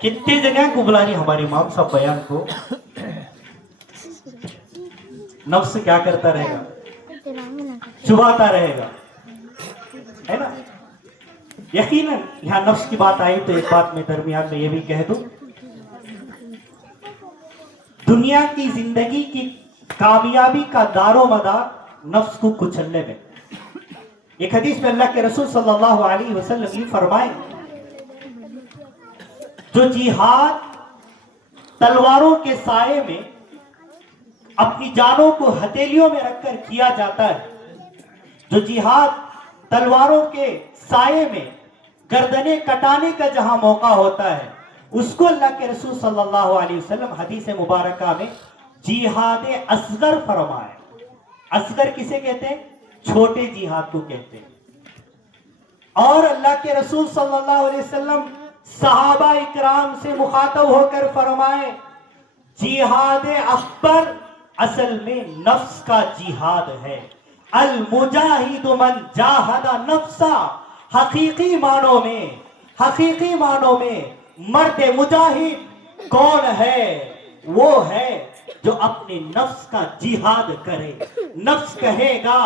कितनी जगह को बुला रही हमारे इमाम साहब बयान को। नफ्स क्या करता रहेगा, चुबाता रहेगा, है ना। यकीनन यहाँ नफ्स की बात आई तो एक बात मैं दरमियान में ये भी कह दूं, दुनिया की जिंदगी की कामयाबी का दारो मदार नफ्स को कुचलने में। एक हदीस में अल्लाह के रसूल सल्लल्लाहु अलैहि वसल्लम ये फरमाए, जो जिहाद तलवारों के साये में अपनी जानों को हथेलियों में रखकर किया जाता है, जो जिहाद तलवारों के साये में गर्दने कटाने का जहां मौका होता है, उसको अल्लाह के रसूल सल्लल्लाहु अलैहि वसल्लम हदीस मुबारका में जिहाद असगर फरमाए। असगर किसे कहते हैं? छोटे जिहाद को कहते हैं। और अल्लाह के रसूल सल्लल्लाहु अलैहि वसल्लम सहाबा इकराम से मुखातब होकर फरमाए, जिहाद अकबर असल में नफ्स का जिहाद है। अल मुजाहिदु मन जाहदा नफ्सा, हकीकी मानों में मर्द मुजाहिद कौन है? वो है जो अपने नफ्स का जिहाद करे। नफ्स कहेगा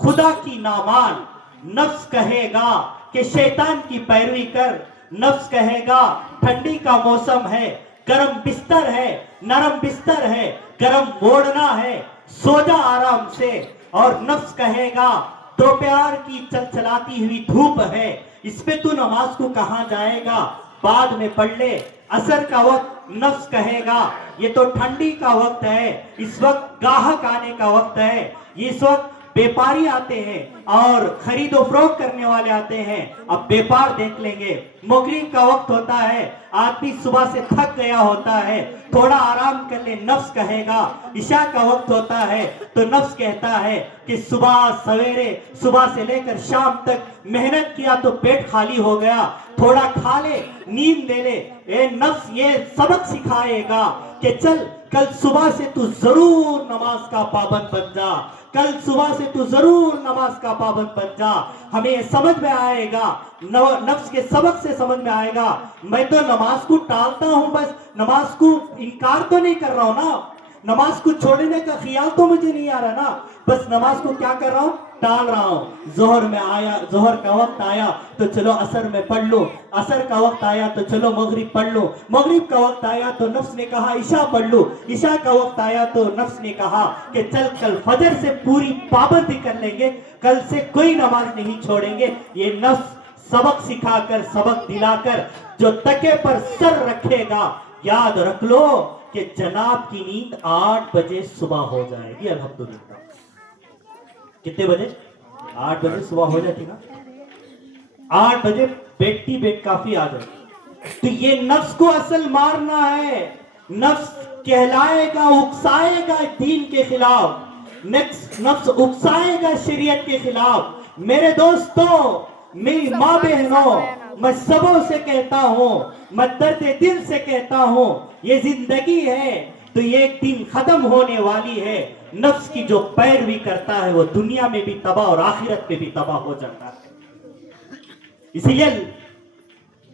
खुदा की नामान, नफ्स कहेगा कि शैतान की पैरवी कर, नफ्स कहेगा ठंडी का मौसम है, गरम बिस्तर है, नरम बिस्तर है, गरम मोड़ना है, सो जा आराम से। और नफ्स कहेगा दोपहर की चलचलाती हुई धूप है, इस पे तू नमाज को कहां जाएगा, बाद में पढ़ ले। असर का वक्त नफ्स कहेगा ये तो ठंडी का वक्त है, इस वक्त ग्राहक आने का वक्त है, इस वक्त व्यापारी आते हैं और खरीदो फरोख्त करने वाले आते हैं, अब व्यापार देख लेंगे। मगरिब का वक्त होता है, आदमी सुबह से थक गया होता है, थोड़ा आराम कर ले, नफ्स कहेगा। इशा का वक्त होता है तो नफ्स कहता है कि सुबह सवेरे, सुबह से लेकर शाम तक मेहनत किया तो पेट खाली हो गया, थोड़ा खा ले, नींद ले ले। ये नफ्स ये सबक सिखाएगा कि चल कल सुबह से तू जरूर नमाज का पाबंद बन जा, कल सुबह से तू जरूर नमाज का पाबंद बन जा। हमें समझ में आएगा, नफ्स के सबक से समझ में आएगा, मैं तो नमाज को टालता हूं, बस नमाज को इनकार तो नहीं कर रहा हूं ना, नमाज को छोड़ने का ख्याल तो मुझे नहीं आ रहा ना, बस नमाज को क्या कर रहा हूं, टाल रहा हूं। जोहर में आया, जोहर का वक्त आया तो चलो असर में पढ़ लो, असर का वक्त आया तो चलो मगरिब पढ़ लो, मगरिब का वक्त आया तो नफ्स ने कहा इशा पढ़ लो, इशा का वक्त आया तो नफ्स ने कहा कि चल कल फजर से पूरी पाबंदी कर लेंगे, कल से कोई नमाज नहीं छोड़ेंगे। ये नफ्स सबक सिखाकर, सबक दिलाकर जो तके पर सर रखेगा, याद रख लो कि जनाब की नींद 8 बजे सुबह हो जाएगी। अल्हम्दुलिल्लाह। कितने बजे? 8 बजे सुबह हो जाती ना, 8 बजे बैठती बेट काफी आ जाए। तो ये नफ्स को असल मारना है। नफ्स कहलाएगा, उकसाएगा दीन के खिलाफ, नफ्स उकसाएगा शरीयत के खिलाफ। मेरे दोस्तों, मेरी माँ बहनों, मैं सबों से कहता हूं, मैं दर्द दिल से कहता हूं, ये जिंदगी है तो ये एक दिन खत्म होने वाली है। नफ्स की जो पैरवी करता है वो दुनिया में भी तबाह और आखिरत में भी तबाह हो जाता है। इसलिए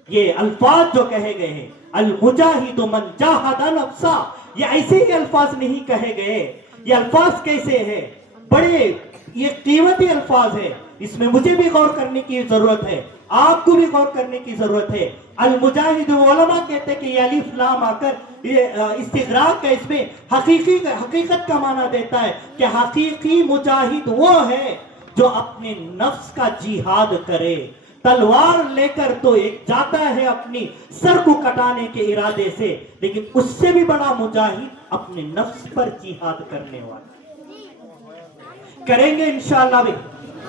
ये अल्फाज जो कहे गए हैं, अल मुजाहिदु मन जाहदा नफ्सा, ये ऐसे ही अल्फाज नहीं कहे गए। ये अल्फाज कैसे हैं? बड़े ये कीमती अल्फाज है, इसमें मुझे भी गौर करने की जरूरत है, आपको भी गौर करने की जरूरत है। अल मुजाहिद उलमा कहते हैं कि ये अलिफ लाम आकर ये इस्तिगराक का, इसमें हकीकत का माना देता है कि हकीकी मुजाहिद वो है जो अपने नफ्स का जिहाद करे। तलवार लेकर तो एक जाता है अपनी सर को कटाने के इरादे से, लेकिन उससे भी बड़ा मुजाहिद अपने नफ्स पर जिहाद करने वाला। करेंगे इंशाअल्लाह भी,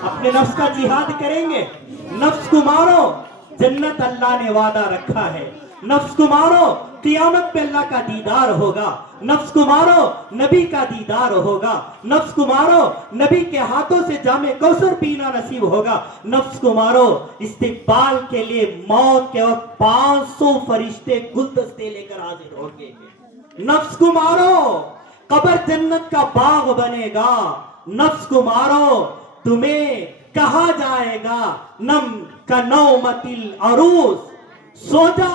अपने नफ्स का जिहाद करेंगे। नफ्स को मारो, जन्नत अल्लाह ने वादा रखा है। नफ्स को मारो, क़यामत पे अल्लाह का दीदार होगा। नफ्स को मारो, नबी का दीदार होगा। नफ्स को मारो, नबी के हाथों से जामे कौसर पीना नसीब होगा। नफ्स को मारो, इस्तिकबाल के लिए मौत के वक्त 500 फरिश्ते गुलदस्ते लेकर हाजिर होंगे। नफ्स को मारो, कब्र जन्नत का बाग बनेगा। नफ्स को मारो, तुम्हें कहा जाएगा नम का नौमतिल अरूस, सो जा,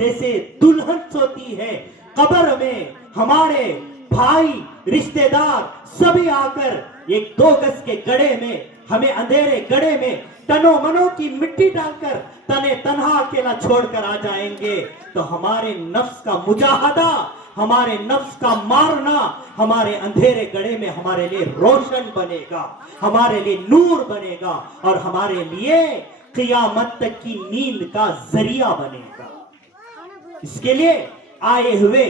जैसे दुल्हन सोती है कब्र में, हमारे भाई रिश्तेदार सभी आकर एक 2 गज के गड्ढे में, हमें अंधेरे गड्ढे में तनो मनो की मिट्टी डालकर तने तन्हा अकेला छोड़कर आ जाएंगे, तो हमारे नफ्स का मुजाहदा, हमारे नफ्स का मारना हमारे अंधेरे गड्ढे में हमारे लिए रोशन बनेगा, हमारे लिए नूर बनेगा और हमारे लिए क़ियामत तक की नींद का जरिया बनेगा। इसके लिए आए हुए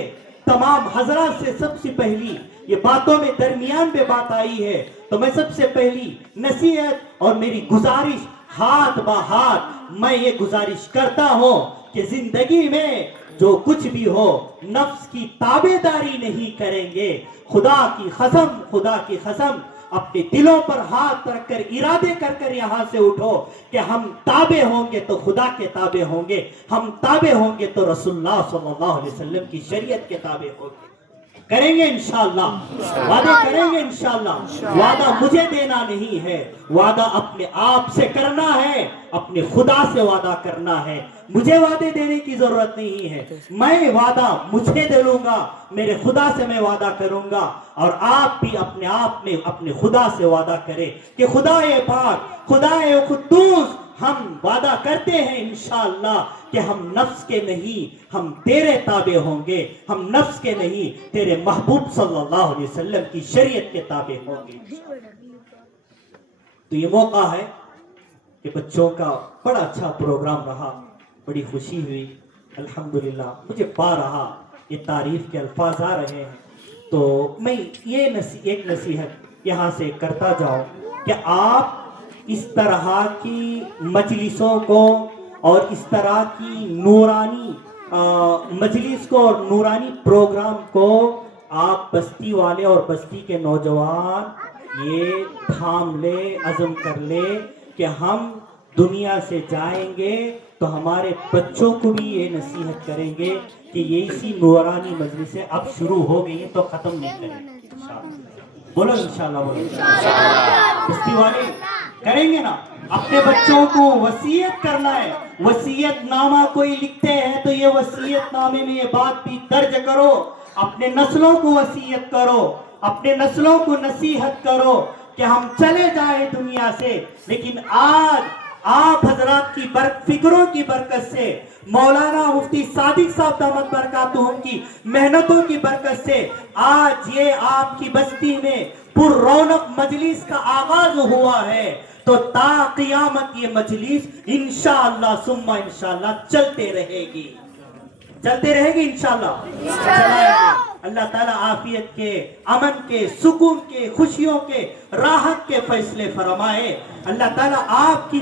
तमाम हजरात से सबसे पहली ये बातों में दरमियान में बात आई है, तो मैं सबसे पहली नसीहत और मेरी गुजारिश हाथ बा हाथ मैं ये गुजारिश करता हूं कि जिंदगी में जो कुछ भी हो नफ्स की ताबेदारी नहीं करेंगे। खुदा की कसम अपने दिलों पर हाथ रखकर इरादे कर यहाँ से उठो कि हम ताबे होंगे तो खुदा के ताबे होंगे, हम ताबे होंगे तो रसूलुल्लाह सल्लल्लाहु अलैहि वसल्लम की शरीयत के ताबे होंगे। करेंगे इंशाअल्लाह, वादा करेंगे इंशाअल्लाह। वादा मुझे देना नहीं है, वादा अपने आप से करना है, अपने खुदा से वादा करना है। मुझे वादे देने की जरूरत नहीं है, मैं वादा मुझे दे लूंगा, मेरे खुदा से मैं वादा करूंगा और आप भी अपने आप में अपने खुदा से वादा करें कि खुदाए पाक, खुदाए कुद्दूस, हम वादा करते हैं इंशाअल्लाह कि हम नफ्स के नहीं हम तेरे ताबे होंगे, हम नफ्स के नहीं तेरे महबूब सल्लल्लाहु अलैहि वसल्लम की शरीयत के ताबे होंगे। तो ये मौका है कि बच्चों का बड़ा अच्छा प्रोग्राम रहा, बड़ी खुशी हुई अल्हम्दुलिल्लाह। मुझे बारहा ये तारीफ के अल्फाज आ रहे हैं, तो मैं ये एक नसीहत यहाँ से करता जाऊँ कि आप इस तरह की मजलिसों को और इस तरह की नूरानी मजलिस को और नूरानी प्रोग्राम को आप बस्ती वाले और बस्ती के नौजवान ये थाम ले, अज़म कर ले कि हम दुनिया से जाएंगे तो हमारे बच्चों को भी ये नसीहत करेंगे कि ये इसी नूरानी मजलिसें अब शुरू हो गई हैं तो ख़त्म नहीं करेंगे। बोलो इंशाल्लाह, बोलो बस्ती वाले करेंगे ना। अपने बच्चों को वसीयत करना है, वसीयत नामा कोई लिखते हैं तो ये वसीयत नामे में ये बात भी दर्ज करो, अपने नस्लों को वसीयत करो, अपने नस्लों को नसीहत करो कि हम चले जाए दुनिया से, लेकिन आज आप हजरात की फिक्रों की बरकत से, मौलाना मुफ्ती सादिक साहब दामत बरकातुहुम की मेहनतों की बरकत से आज ये आपकी बस्ती में पुररौनक मजलिस का आगाज हुआ है। तो ता क़ियामत ये मजलिस इंशाअल्लाह सुम्मा इंशाअल्लाह चलते रहेगी इंशाअल्लाह। अल्लाह ताला आफियत के, अमन के, सुकून के, खुशियों के, राहत के फैसले फरमाए। अल्लाह ताला आपकी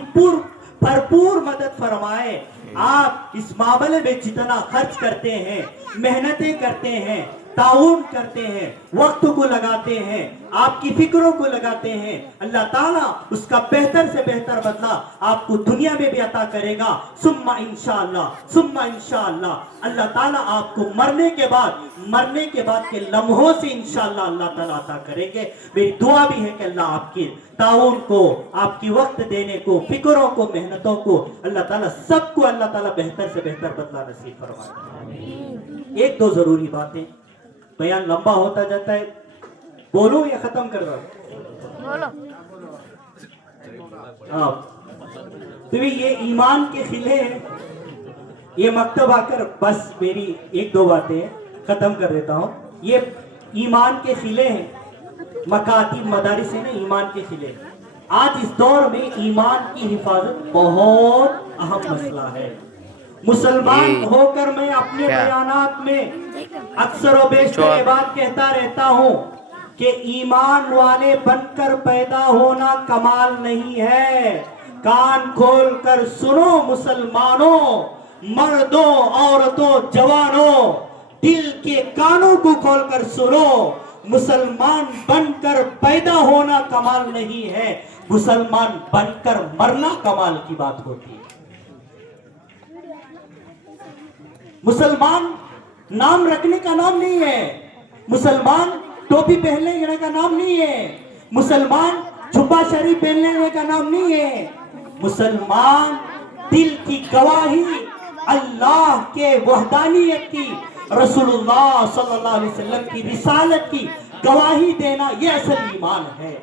भरपूर मदद फरमाए। आप इस मामले में जितना खर्च करते हैं, मेहनतें करते हैं, ताउन करते हैं, वक्त को लगाते हैं, आपकी फिक्रों को लगाते हैं, अल्लाह ताला उसका बेहतर से बेहतर बदला आपको दुनिया में भी अता करेगा। सुम्मा इंशाअल्लाह अल्लाह ताला आपको मरने के बाद के लम्हों से इंशाअल्लाह अल्लाह ताला अता करेंगे। मेरी दुआ भी है कि अल्लाह आपकी ताउन को, आपकी वक्त देने को, फिक्रों को, मेहनतों को अल्लाह ताला सबको अल्लाह ताला बेहतर से बेहतर बदला नसीब फरमाए। एक दो जरूरी बातें, बयान लंबा होता जाता है, बोलूं या खत्म कर रहा हूं? हाँ, तो ये ईमान के खिले हैं, ये मकतब आकर बस मेरी एक दो बातें खत्म कर देता हूं। ये ईमान के खिले हैं, मकातिब मदारिस है ना, ईमान के खिले। आज इस दौर में ईमान की हिफाजत बहुत अहम मसला है। मुसलमान होकर मैं अपने बयानात में अक्सर व बेशतर ये बात कहता रहता हूँ कि ईमान वाले बनकर पैदा होना कमाल नहीं है। कान खोल कर सुनो मुसलमानों, मर्दों, औरतों, जवानों, दिल के कानों को खोलकर सुनो। मुसलमान बनकर पैदा होना कमाल नहीं है, मुसलमान बनकर मरना कमाल की बात होती है। मुसलमान नाम रखने का नाम नहीं है, मुसलमान टोपी पहनने का नाम नहीं है, मुसलमान जुब्बा शरीफ पहनने का नाम नहीं है। मुसलमान दिल की गवाही اللہ کے وحدانیت کی، رسول اللہ صلی اللہ علیہ وسلم کی رسالت کی گواہی دینا، یہ اصل ایمان ہے۔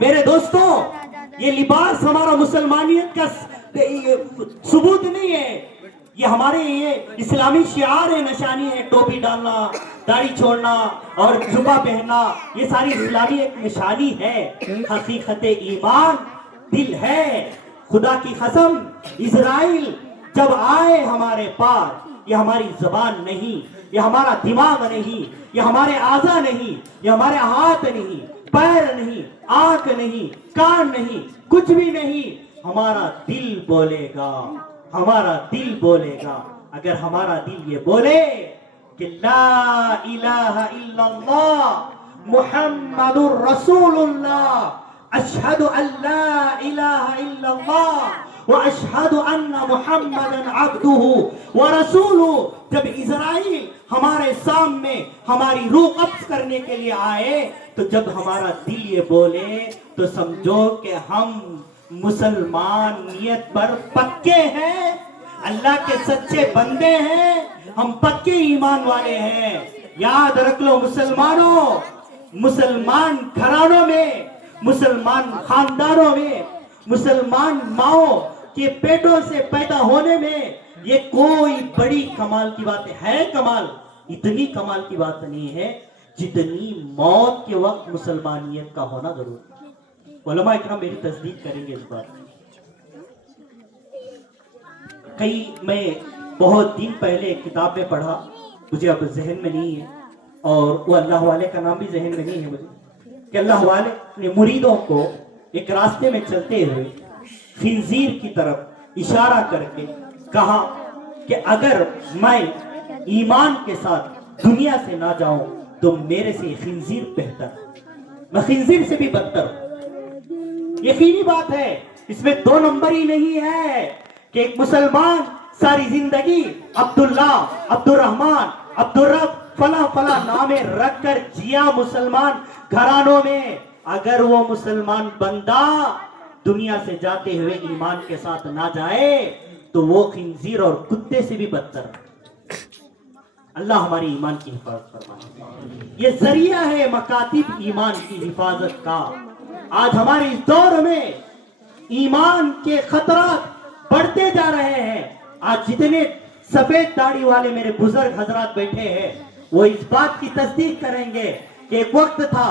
میرے دوستوں، یہ لباس ہمارا مسلمانیت کا ثبوت نہیں ہے، یہ ہمارے یہ اسلامی شعار ہے، نشانی ہے۔ ٹوپی ڈالنا، داڑھی چھوڑنا اور جبہ پہننا، یہ ساری اسلامی ایک نشانی ہے۔ حقیقت ایمان دل ہے۔ خدا کی قسم، اسرائیل جب آئے ہمارے پاس، یہ ہماری زبان نہیں، یہ ہمارا دماغ نہیں، یہ ہمارے اعضاء نہیں، یہ ہمارے ہاتھ نہیں، پیر نہیں، آنکھ نہیں، کان نہیں، کچھ بھی نہیں، ہمارا دل بولے گا، ہمارا دل بولے گا۔ اگر ہمارا دل یہ بولے کہ لا الہ الا اللہ محمد الرسول اللہ، اشہد ان لا الہ الا اللہ واشہد ان محمدا عبدہ ورسولہ، جب اسرائیل ہمارے سامنے ہماری روح قبض کرنے کے لیے آئے، تو جب ہمارا دل یہ بولے تو سمجھو کہ ہم مسلمانیت پر پکے ہیں، اللہ کے سچے بندے ہیں، ہم پکے ایمان والے ہیں۔ یاد رکھ لو مسلمانوں، مسلمان گھرانوں میں، مسلمان خاندانوں میں، مسلمان ماؤں کے پیٹوں سے پیدا ہونے میں یہ کوئی بڑی کمال کی بات ہے۔ کمال اتنی کمال کی بات نہیں ہے جتنی موت کے وقت مسلمانیت کا ہونا ضروری ہے۔ علماء اکرام میری تصدیق کریں گے اس بات۔ میں بہت دن پہلے ایک کتاب میں پڑھا، مجھے اب ذہن میں نہیں ہے، اور وہ اللہ والے کا نام بھی ذہن میں نہیں ہے مجھے، کہ اللہ والے نے مریدوں کو ایک راستے میں چلتے ہوئے خنزیر کی طرف اشارہ کر کے کہا کہ اگر میں ایمان کے ساتھ دنیا سے نہ جاؤں تو میرے سے خنزیر بہتر، میں خنزیر سے بھی بدتر ہوں۔ یقینی بات ہے، اس میں دو نمبر ہی نہیں ہے کہ ایک مسلمان ساری زندگی عبداللہ، عبدالرحمن، عبدالرب، فلاں فلاں نام رکھ کر جیا مسلمان گھرانوں میں، اگر وہ مسلمان بندہ دنیا سے جاتے ہوئے ایمان کے ساتھ نہ جائے تو وہ خنزیر اور کتے سے بھی بدتر ہے۔ اللہ ہماری ایمان کی حفاظت فرمائے۔ یہ ذریعہ ہے مکاتب ایمان کی حفاظت کا۔ آج ہمارے اس دور میں ایمان کے خطرات بڑھتے جا رہے ہیں۔ آج جتنے سفید داڑھی والے میرے بزرگ حضرات بیٹھے ہیں، وہ اس بات کی تصدیق کریں گے کہ ایک وقت تھا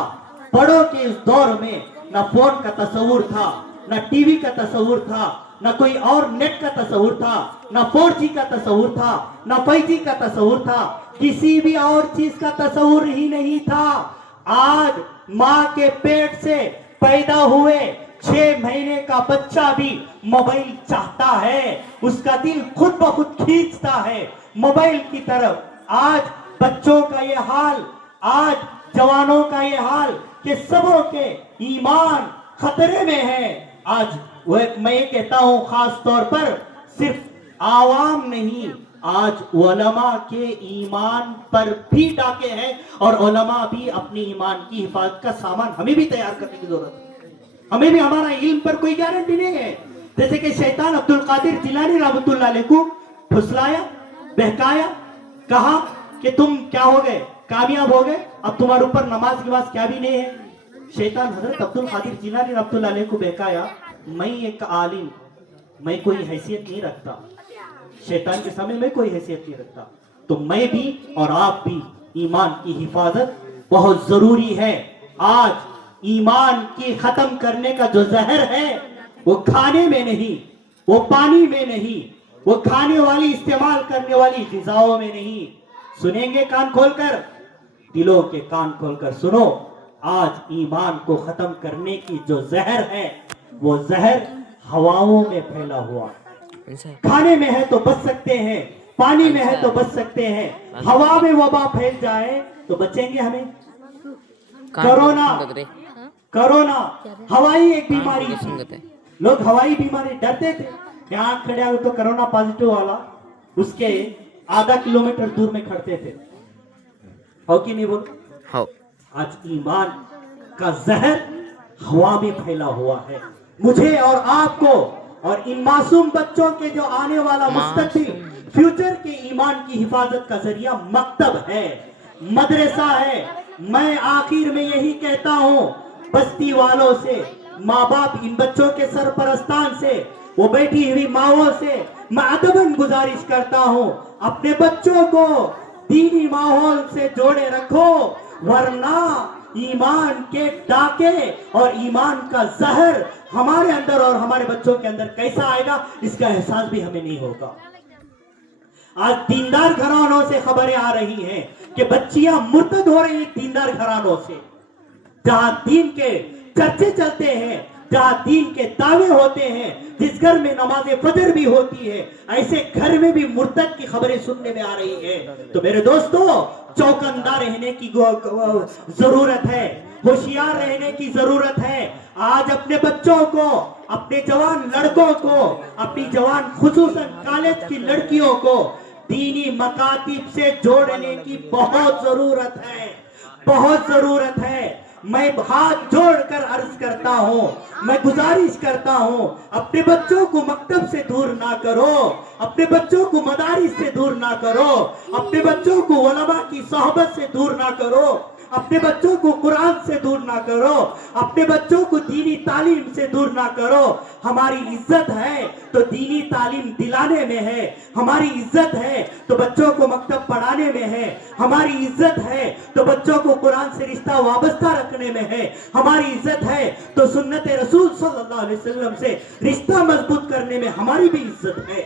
بڑوں کے اس دور میں نہ فون کا تصور تھا، نہ ٹی وی کا تصور تھا، نہ کوئی اور نیٹ کا تصور تھا، نہ 4G کا تصور تھا، نہ 5G کا تصور تھا، کسی بھی اور چیز کا تصور ہی نہیں تھا۔ آج ماں کے پیٹ سے پیدا ہوئے 6 مہینے کا بچہ بھی موبائل چاہتا ہے، اس کا دل خود بخود کھینچتا ہے موبائل کی طرف۔ آج بچوں کا یہ حال، آج جوانوں کا یہ حال کہ سبوں کے ایمان خطرے میں ہے۔ آج میں یہ کہتا ہوں خاص طور پر صرف عوام نہیں، آج علماء کے ایمان پر بھی ڈاکے ہیں، اور علماء بھی اپنی ایمان کی حفاظت کا سامان ہمیں بھی تیار کرنے کی ضرورت ہے۔ ہمیں بھی ہمارا علم پر کوئی گارنٹی نہیں ہے۔ جیسے کہ شیطان عبد القادر جیلانی رحمۃ اللہ علیہ کو پھسلایا، بہکایا، کہا کہ تم کیا ہو گئے، کامیاب ہو گئے، اب تمہارے اوپر نماز کی بات کیا بھی نہیں ہے۔ شیطان حضرت عبد القادر جیلانی رحمۃ اللہ علیہ کو بہکایا، میں ایک عالم، میں کوئی حیثیت نہیں رکھتا، شیطان کے سامنے میں کوئی حیثیت نہیں رکھتا، تو میں بھی اور آپ بھی ایمان کی حفاظت بہت ضروری ہے۔ آج ایمان کی ختم کرنے کا جو زہر ہے وہ کھانے میں نہیں، وہ پانی میں نہیں، وہ کھانے والی استعمال کرنے والی غذاؤں میں نہیں۔ سنیں گے کان کھول کر، دلوں کے کان کھول کر سنو، آج ایمان کو ختم کرنے کی جو زہر ہے وہ زہر ہواؤں میں پھیلا ہوا، کھانے میں ہے تو بچ سکتے ہیں، پانی میں ہے تو بچ سکتے ہیں، ہوا میں وبا پھیل جائے تو بچیں گے ہمیں؟ کرونا ہوائی ایک بیماری تھی، لوگ ہوائی بیماری ڈرتے تھے، یہاں کھڑے ہوئے تو کرونا پازیٹیو والا اس کے آدھا کلومیٹر دور میں کھڑتے تھے، ہو کہ نہیں بول؟ آج ایمان کا زہر ہوا میں پھیلا ہوا ہے۔ مجھے اور آپ کو اور ان معصوم بچوں کے جو آنے والا مستقبل فیوچر کے ایمان کی حفاظت کا ذریعہ مکتب ہے، مدرسہ ہے۔ میں آخر میں یہی کہتا ہوں بستی والوں سے، ماں باپ ان بچوں کے سرپرستان سے، وہ بیٹھی ہوئی ماؤں سے میں ادباً گزارش کرتا ہوں اپنے بچوں کو دینی ماحول سے جوڑے رکھو، ورنہ ایمان کے ڈاکے اور ایمان کا زہر ہمارے اندر اور ہمارے بچوں کے اندر کیسا آئے گا اس کا احساس بھی ہمیں نہیں ہوگا۔ آج دیندار گھرانوں سے خبریں آ رہی ہیں کہ بچیاں مرتد ہو رہی ہیں دیندار گھرانوں سے، جہاں دین کے چرچے چلتے ہیں، جہاں دین کے دعوے ہوتے ہیں، جس گھر میں نماز فجر بھی ہوتی ہے، ایسے گھر میں بھی مرتد کی خبریں سننے میں آ رہی ہیں۔ تو میرے دوستو، چوکندہ رہنے کی ضرورت ہے، ہوشیار رہنے کی ضرورت ہے۔ آج اپنے بچوں کو، اپنے جوان لڑکوں کو، اپنی جوان خصوصاً کالج کی لڑکیوں کو دینی مکاتب سے جوڑنے کی بہت ضرورت ہے، بہت ضرورت ہے۔ میں ہاتھ جوڑ کر عرض کرتا ہوں، میں گزارش کرتا ہوں اپنے بچوں کو مکتب سے دور نہ کرو، اپنے بچوں کو مدارس سے دور نہ کرو، اپنے بچوں کو علماء کی صحبت سے دور نہ کرو، اپنے بچوں کو قرآن سے دور نہ کرو، اپنے بچوں کو دینی تعلیم سے دور نہ کرو۔ ہماری عزت ہے تو دینی تعلیم دلانے میں ہے، ہماری عزت ہے تو بچوں کو مکتب پڑھانے میں ہے، ہماری عزت ہے تو بچوں کو قرآن سے رشتہ وابستہ رکھنے میں ہے، ہماری عزت ہے تو سنت رسول صلی اللہ علیہ وسلم سے رشتہ مضبوط کرنے میں ہماری بھی عزت ہے۔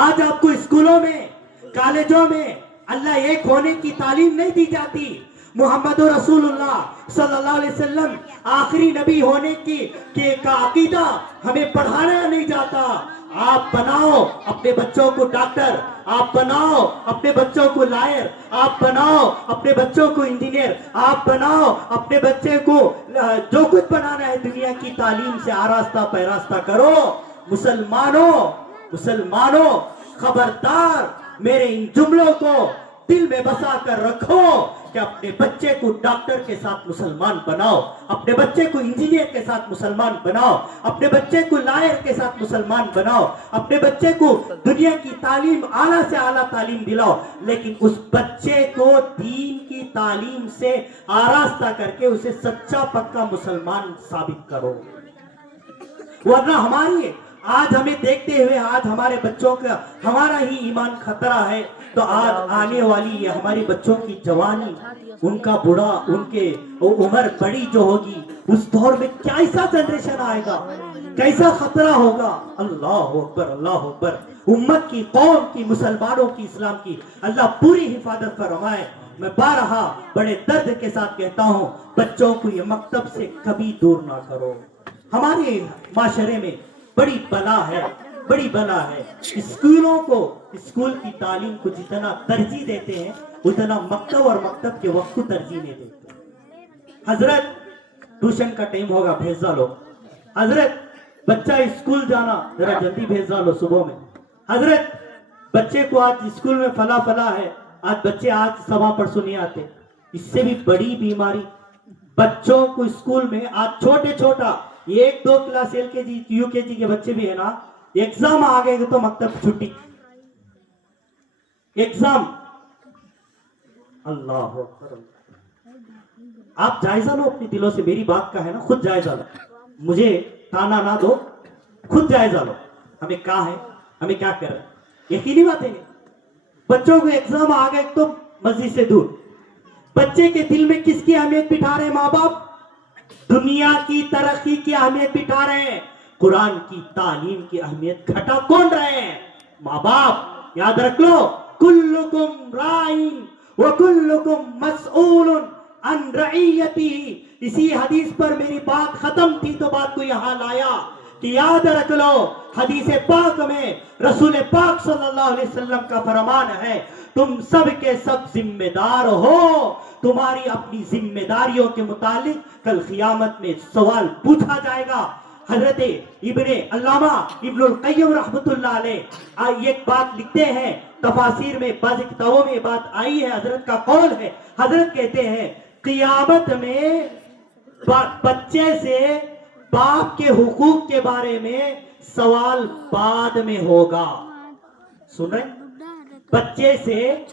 آج آپ کو اسکولوں میں، کالجوں میں اللہ ایک ہونے کی تعلیم نہیں دی جاتی، محمد رسول اللہ صلی اللہ علیہ وسلم آخری نبی ہونے کا عقیدہ ہمیں پڑھانا نہیں جاتا۔ آپ بناؤ اپنے بچوں کو ڈاکٹر، آپ بناؤ اپنے بچوں کو لائر، آپ بناؤ اپنے بچوں کو انجینئر، آپ بناؤ اپنے بچے کو جو کچھ بنانا ہے دنیا کی تعلیم سے آراستہ پیراستہ کرو۔ مسلمانوں خبردار، میرے ان جملوں کو دل میں بسا کر رکھو کہ اپنے بچے کو ڈاکٹر کے ساتھ مسلمان بناؤ، اپنے بچے کو انجینئر کے ساتھ مسلمان بناؤ، اپنے بچے کو لائر کے ساتھ مسلمان بناؤ، اپنے بچے کو دنیا کی تعلیم اعلیٰ سے اعلیٰ تعلیم دلاؤ، لیکن اس بچے کو دین کی تعلیم سے آراستہ کر کے اسے سچا پکا مسلمان ثابت کرو۔ ورنہ آج ہمیں دیکھتے ہوئے آج ہمارے بچوں کا ہمارا ہی ایمان خطرہ ہے، تو آج آنے والی یہ ہماری بچوں کی جوانی، ان کا بڑا، ان کے عمر بڑی جو ہوگی، اس دور میں کیسا جنریشن آئے گا، کیسا خطرہ ہوگا۔ اللہ اکبر، اللہ اکبر۔ امت کی، قوم کی، مسلمانوں کی، اسلام کی اللہ پوری حفاظت فرمائے۔ میں بارہا بڑے درد کے ساتھ کہتا ہوں بچوں کو یہ مکتب سے کبھی دور نہ کرو۔ ہمارے معاشرے میں بڑی بلا ہے، بڑی بلا ہے۔ اسکول کی تعلیم کو جتنا ترجیح دیتے ہیں اتنا مکتب اور مکتب کے وقت کو ترجیح نہیں دیتے۔ حضرت ٹیوشن کا ٹائم ہوگا، بھیج ڈالو۔ حضرت بچہ اسکول جانا، ذرا جلدی بھیج ڈالو صبح میں۔ حضرت بچے کو آج اسکول میں فلاں ہے، آج بچے آج سوا پرسوں نہیں آتے۔ اس سے بھی بڑی بیماری بچوں کو اسکول میں آج چھوٹا 1-2 کلاس LKG UKG کے بچے بھی ہیں نا، ایگزام آ گئے تو مکتب چھٹی، ایگزام۔ اللہ اکبر۔ آپ جائزہ لو اپنے دلوں سے، میری بات کا ہے نا، خود جائزہ لو، مجھے تانا نہ دو، خود جائزہ لو ہمیں کہاں ہے، ہمیں کیا کر رہے ہیں۔ یقینی بات ہے بچوں کو ایگزام آ گئے تو مسجد سے دور۔ بچے کے دل میں کس کی اہمیت بٹھا رہے ہیں ماں باپ؟ دنیا کی ترقی کی اہمیت بٹھا رہے ہیں، قرآن کی تعلیم کی اہمیت گھٹا کون رہے ہیں؟ ماں باپ۔ یاد رکھ لو، کلکم رائن وکلکم مسئول عن رعیتہ۔ اسی حدیث پر میری بات ختم تھی تو بات کو یہاں لایا کہ یاد رکھ لو، حدیث پاک میں رسول پاک صلی اللہ علیہ وسلم کا فرمان ہے، تم سب کے سب ذمہ دار ہو، تمہاری اپنی ذمہ داریوں کے متعلق کل قیامت میں سوال پوچھا جائے گا۔ حضرت علامہ ابن القیم رحمت اللہ علیہ ایک بات لکھتے ہیں، تفاسیر میں بعض کتابوں میں بات آئی ہے، حضرت کا قول ہے، حضرت کہتے ہیں قیامت میں بچے سے बाप के हुकूक के बारे में सवाल बाद में होगा। सुन रहे? बच्चे से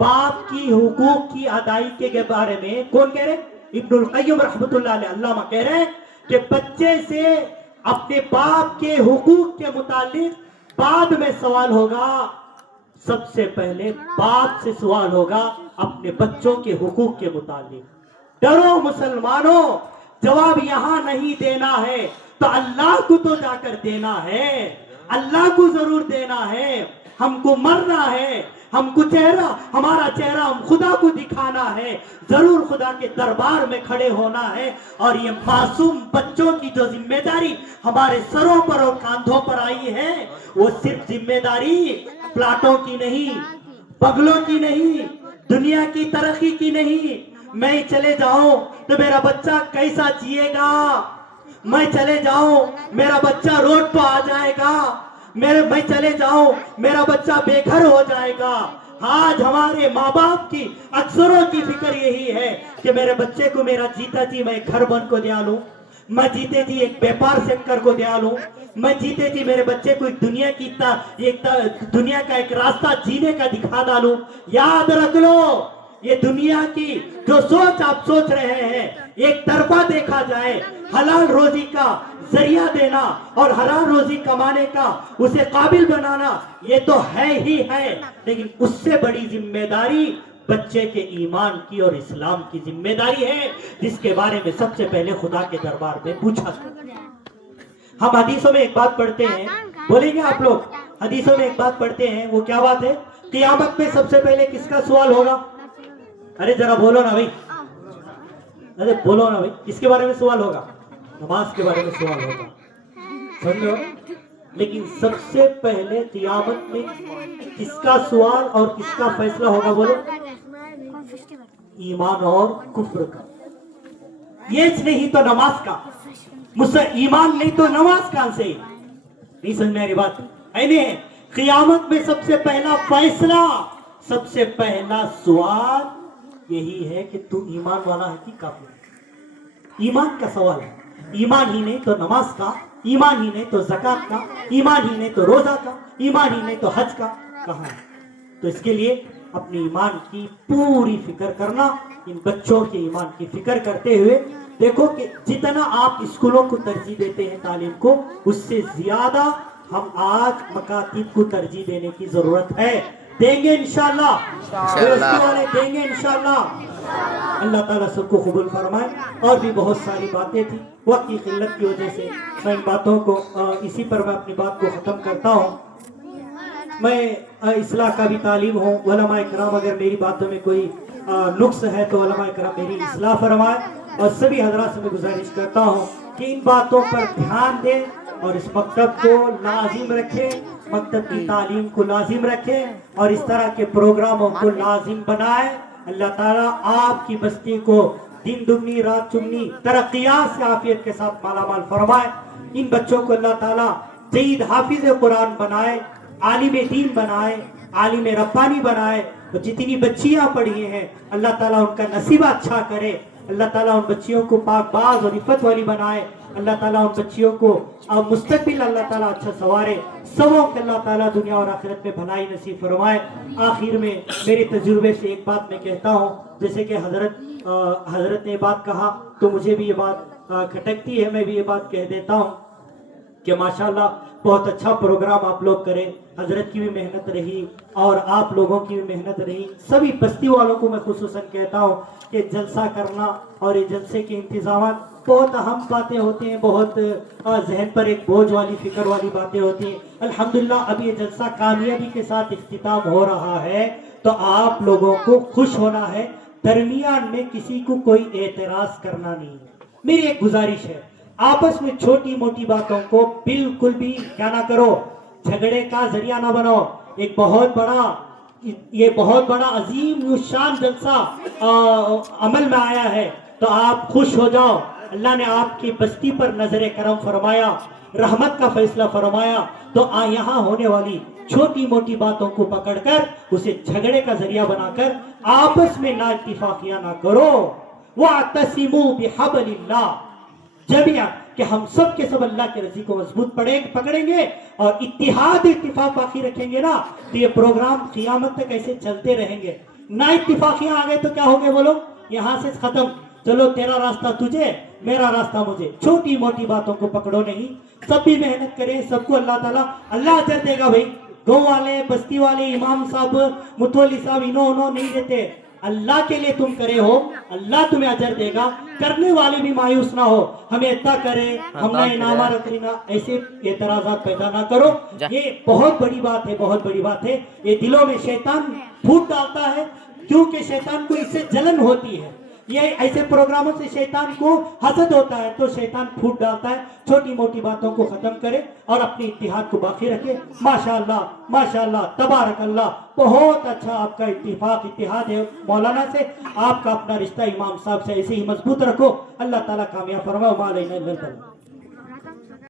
बाप की हुकूक की अदायगी के बारे में कौन कह रहे? इब्नुल क़य्यिम रहमतुल्लाह अलैह अल्लामा कह रहे हैं कि बच्चे से अपने बाप के हुकूक के मुतालिक बाद में सवाल होगा, सबसे पहले बाप से सवाल होगा अपने बच्चों के हुकूक के मुतालिक। डरो मुसलमानों, जवाब यहां नहीं देना है तो अल्लाह को तो जाकर देना है, अल्लाह को जरूर देना है। हमको मरना है, हमको हमारा चेहरा हम खुदा को दिखाना है, जरूर खुदा के दरबार में खड़े होना है। और ये मासूम बच्चों की जो जिम्मेदारी हमारे सरों पर और कांधों पर आई है, वो सिर्फ जिम्मेदारी प्लाटों की नहीं, बंगलों की नहीं, दुनिया की तरक्की की नहीं। मैं चले जाऊं तो मेरा बच्चा कैसा जिएगा, मैं चले जाऊं मेरा बच्चा रोड पर आ जाएगा, मैं चले जाऊं मेरा बच्चा बेघर हो जाएगा। आज हमारे माँ बाप की अक्सरों की फिक्र यही है कि मेरे बच्चे को मेरा जीता जी मैं घर बन को दिया लूं, मैं जीते जी एक व्यापार सेक्टर को दिया लूं, मैं जीते जी मेरे बच्चे को एक दुनिया का एक रास्ता जीने का दिखा डालूं। याद रख लो, ये दुनिया की जो सोच आप सोच रहे हैं, एक तरफा देखा जाए, हलाल रोजी का जरिया देना और हलाल रोजी कमाने का उसे काबिल बनाना, ये तो है ही है, लेकिन उससे बड़ी जिम्मेदारी बच्चे के ईमान की और इस्लाम की जिम्मेदारी है, जिसके बारे में सबसे पहले खुदा के दरबार में पूछा। हम हदीसों में एक बात पढ़ते हैं, बोलेंगे आप लोग? हदीसों में एक बात पढ़ते हैं, वो क्या बात है? क़यामत में सबसे पहले किसका सवाल होगा? अरे जरा बोलो ना भाई, अरे बोलो ना भाई, किसके बारे में सवाल होगा? नमाज के बारे में सवाल होगा, समझो। लेकिन सबसे पहले क़यामत में किसका सवाल और किसका फैसला होगा? बोलो। ईमान और कुफ्र का। ये नहीं तो नमाज का, मुझसे ईमान नहीं तो नमाज कहां से? नहीं समझ में आ रही बात है? क़यामत में सबसे पहला फैसला, सबसे पहला सवाल यही है कि तू ईमान वाला है कि काफिर। ईमान का सवाल है। ईमान ही नहीं तो नमाज का, ईमान ही नहीं तो ज़कात का, ईमान ही नहीं तो रोजा का, ईमान ही नहीं तो हज का, कहां है? तो इसके लिए अपने ईमान की पूरी फिक्र करना, इन बच्चों के ईमान की फिक्र करते हुए देखो कि जितना आप स्कूलों को तरजीह देते हैं तालीम को, उससे ज्यादा हम आज मकातीब को तरजीह देने की जरूरत है। देंगे इंशाअल्लाह, देंगे इंशाअल्लाह। अल्लाह ताला सबको कबूल फरमाए। और भी बहुत सारी बातें थी, वक्त की किल्लत की वजह से मैं इन बातों को इसी पर मैं अपनी बात को ख़त्म करता हूँ। मैं इस्लाह का भी तालीम हूँ, उलमा इकराम अगर मेरी बातों में कोई नुक्स है तो उलमा इकराम मेरी इस्लाह फरमाए। और सभी हजरात से मैं गुजारिश करता हूँ कि इन बातों पर ध्यान दें और इस मकतब को लाजिम रखें, मकतब की तालीम को लाजिम रखें और इस तरह के प्रोग्रामों को लाजिम बनाएं। अल्लाह ताला आपकी बस्ती को दिन दुगनी रात चुगनी तरक्कियात से आफियत के साथ मालामाल फरमाए। इन बच्चों को अल्लाह ताला सईद हाफिज कुरान बनाए, आलिम दीन बनाए, आलिम रब्बानी बनाए। तो जितनी बच्चियां पढ़ी हैं अल्लाह ताला उनका नसीब अच्छा करे, अल्लाह ताला उन बच्चियों को पाकबाज और इफ़्फ़त वाली बनाए, अल्लाह ताला उन बच्चियों को मुस्तक़बिल अल्लाह ताला अच्छा सवारे, सबों के अल्लाह ताला दुनिया और आखिरत में भलाई नसीब फरमाए। आखिर में मेरे तजुर्बे से एक बात मैं कहता हूँ, जैसे कि हजरत ने बात कहा तो मुझे भी ये बात खटकती है, मैं भी ये बात कह देता हूँ कि माशाल्लाह बहुत अच्छा प्रोग्राम आप लोग करें। हजरत की भी मेहनत रही और आप लोगों की भी मेहनत रही। सभी बस्ती वालों को मैं खुसूसन कहता हूँ कि जलसा करना और ये जलसे के इंतजाम बहुत अहम बातें होती हैं, बहुत जहन पर एक बोझ वाली फिक्र वाली बातें होती हैं। अल्हम्दुलिल्लाह अब ये जलसा कामयाबी के साथ इख्तिताम हो रहा है, तो आप लोगों को खुश होना है, दरमियान में किसी को कोई एतराज करना नहीं है। मेरी एक गुजारिश है, आपस में छोटी मोटी बातों को बिल्कुल भी क्या ना करो, झगड़े का जरिया ना बनो। ये बहुत बड़ा अजीम शान जलसा अमल में आया है, तो आप खुश हो जाओ। अल्लाह ने आपकी बस्ती पर नजर करम फरमाया, रहमत का फैसला फरमाया, तो यहाँ होने वाली छोटी मोटी बातों को पकड़कर उसे झगड़े का जरिया बनाकर आपस में ना इत्तिफाकिया ना करो। वअतसिमू बिहब्लिल्लाह जमीअन, کہ ہم سب کے سب اللہ کے رضی کو مضبوط پکڑیں گے اور اتحاد اتفاق باقی رکھیں گے نا تو یہ پروگرام قیامت تک ایسے چلتے رہیں گے. نہ اتفاقیاں آ گئے تو کیا ہو گئے بولو, یہاں سے ختم, چلو تیرا راستہ تجھے میرا راستہ مجھے, چھوٹی موٹی باتوں کو پکڑو نہیں, سب بھی محنت کریں, سب کو اللہ تعالیٰ اللہ اجر دے گا. بھائی گاؤں والے, بستی والے, امام صاحب, متولی صاحب انہوں نہیں دیتے, اللہ کے لیے تم کرے ہو, اللہ تمہیں اجر دے گا. کرنے والے بھی مایوس نہ ہو, ہمیں اتنا کرے ہم نہ انعامہ رکھنا, ایسے اعتراضات پیدا نہ کرو. یہ بہت بڑی بات ہے, بہت بڑی بات ہے. یہ دلوں میں شیطان پھوٹ ڈالتا ہے, کیونکہ شیطان کو اس سے جلن ہوتی ہے. یہ ایسے پروگراموں سے شیطان کو حسد ہوتا ہے, تو شیطان پھوٹ ڈالتا ہے. چھوٹی موٹی باتوں کو ختم کرے اور اپنی اتحاد کو باقی رکھے. ماشاءاللہ تبارک اللہ, بہت اچھا آپ کا اتحاد ہے مولانا سے. آپ کا اپنا رشتہ امام صاحب سے ایسے ہی مضبوط رکھو. اللہ تعالیٰ کامیاب فرمائے.